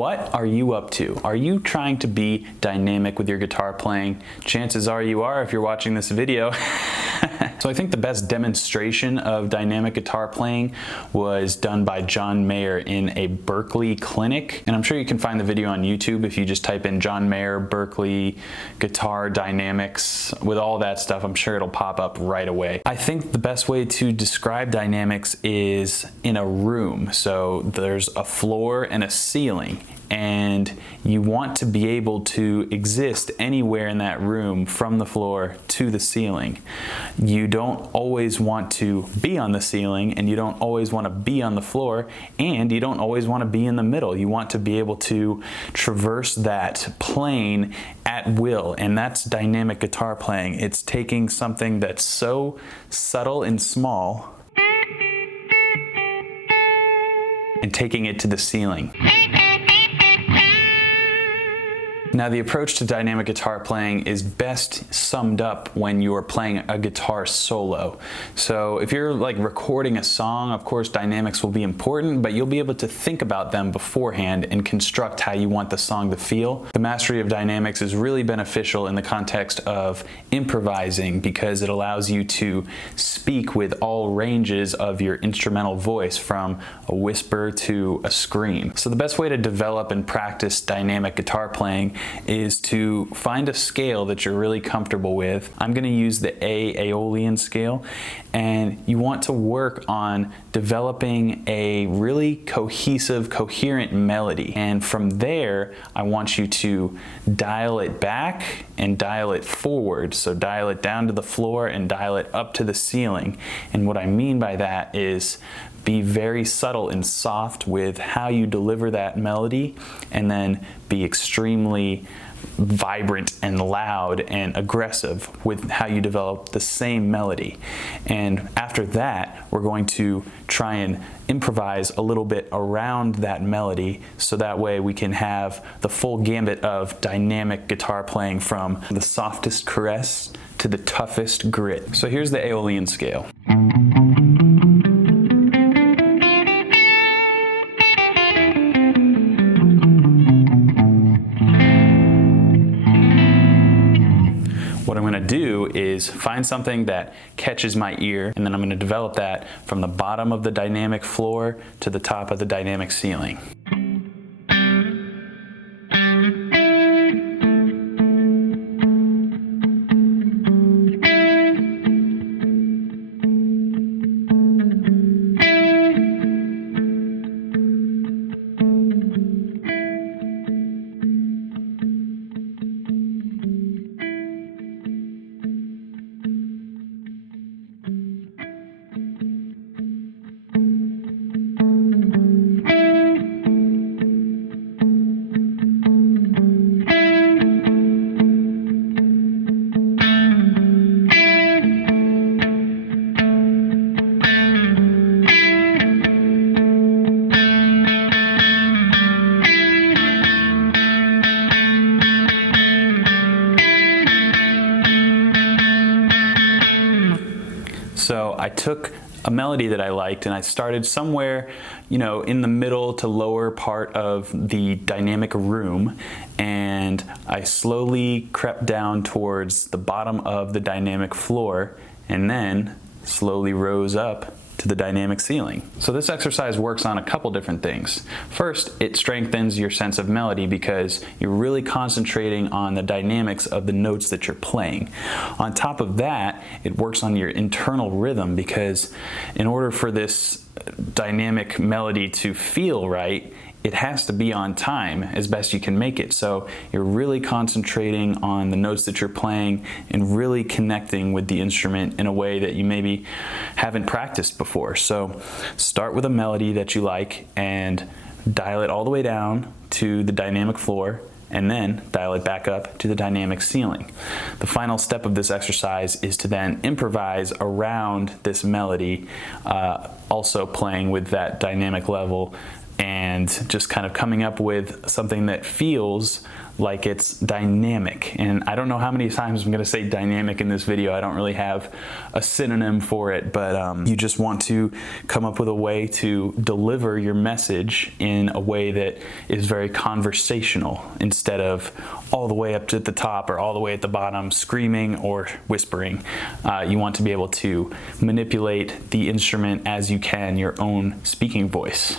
What are you up to? Are you trying to be dynamic with your guitar playing? Chances are you are if you're watching this video. So I think the best demonstration of dynamic guitar playing was done by John Mayer in a Berklee clinic. And I'm sure you can find the video on YouTube if you just type in John Mayer, Berklee, guitar dynamics, with all that stuff. I'm sure it'll pop up right away. I think the best way to describe dynamics is in a room. So there's a floor and a ceiling, and you want to be able to exist anywhere in that room from the floor to the ceiling. You don't always want to be on the ceiling, and you don't always want to be on the floor, and you don't always want to be in the middle. You want to be able to traverse that plane at will, and that's dynamic guitar playing. It's taking something that's so subtle and small and taking it to the ceiling. Now, the approach to dynamic guitar playing is best summed up when you're playing a guitar solo. So if you're like recording a song, of course dynamics will be important, but you'll be able to think about them beforehand and construct how you want the song to feel. The mastery of dynamics is really beneficial in the context of improvising because it allows you to speak with all ranges of your instrumental voice, from a whisper to a scream. So the best way to develop and practice dynamic guitar playing is to find a scale that you're really comfortable with. I'm going to use the A Aeolian scale, and you want to work on developing a really cohesive, coherent melody. And from there, I want you to dial it back and dial it forward. So dial it down to the floor and dial it up to the ceiling. And what I mean by that is be very subtle and soft with how you deliver that melody, and then be extremely vibrant and loud and aggressive with how you develop the same melody. And after that, we're going to try and improvise a little bit around that melody, so that way we can have the full gambit of dynamic guitar playing, from the softest caress to the toughest grit. So here's the Aeolian scale. What I'm going to do is find something that catches my ear, and then I'm going to develop that from the bottom of the dynamic floor to the top of the dynamic ceiling. So I took a melody that I liked, and I started somewhere, in the middle to lower part of the dynamic room, and I slowly crept down towards the bottom of the dynamic floor, and then slowly rose up to the dynamic ceiling. So this exercise works on a couple different things. First, it strengthens your sense of melody because you're really concentrating on the dynamics of the notes that you're playing. On top of that, it works on your internal rhythm, because in order for this dynamic melody to feel right, it has to be on time as best you can make it. So you're really concentrating on the notes that you're playing and really connecting with the instrument in a way that you maybe haven't practiced before. So start with a melody that you like and dial it all the way down to the dynamic floor, and then dial it back up to the dynamic ceiling. The final step of this exercise is to then improvise around this melody, also playing with that dynamic level and just kind of coming up with something that feels like it's dynamic. And I don't know how many times I'm going to say dynamic in this video. I don't really have a synonym for it, but you just want to come up with a way to deliver your message in a way that is very conversational instead of all the way up to the top or all the way at the bottom screaming or whispering. You want to be able to manipulate the instrument as you can your own speaking voice.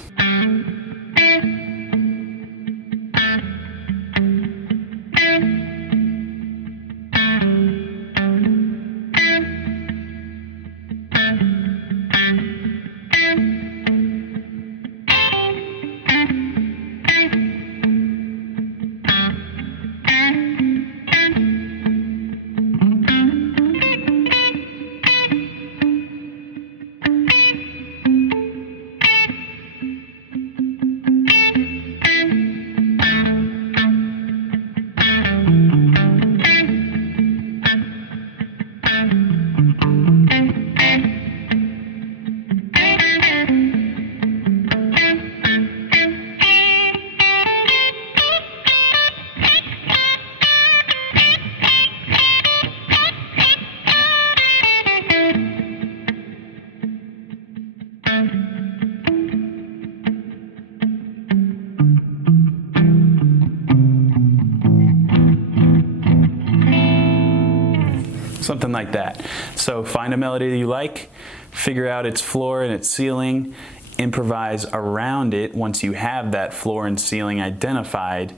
Something like that. So find a melody that you like, figure out its floor and its ceiling, improvise around it once you have that floor and ceiling identified,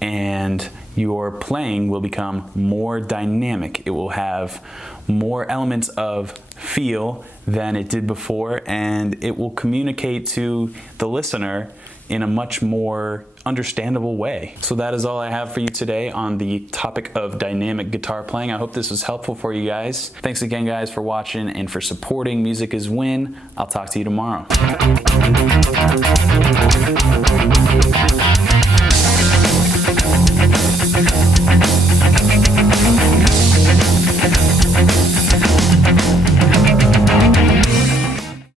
and your playing will become more dynamic. It will have more elements of feel than it did before, and it will communicate to the listener in a much more understandable way. So that is all I have for you today on the topic of dynamic guitar playing. I hope this was helpful for you guys. Thanks again, guys, for watching and for supporting Music is Win. I'll talk to you tomorrow.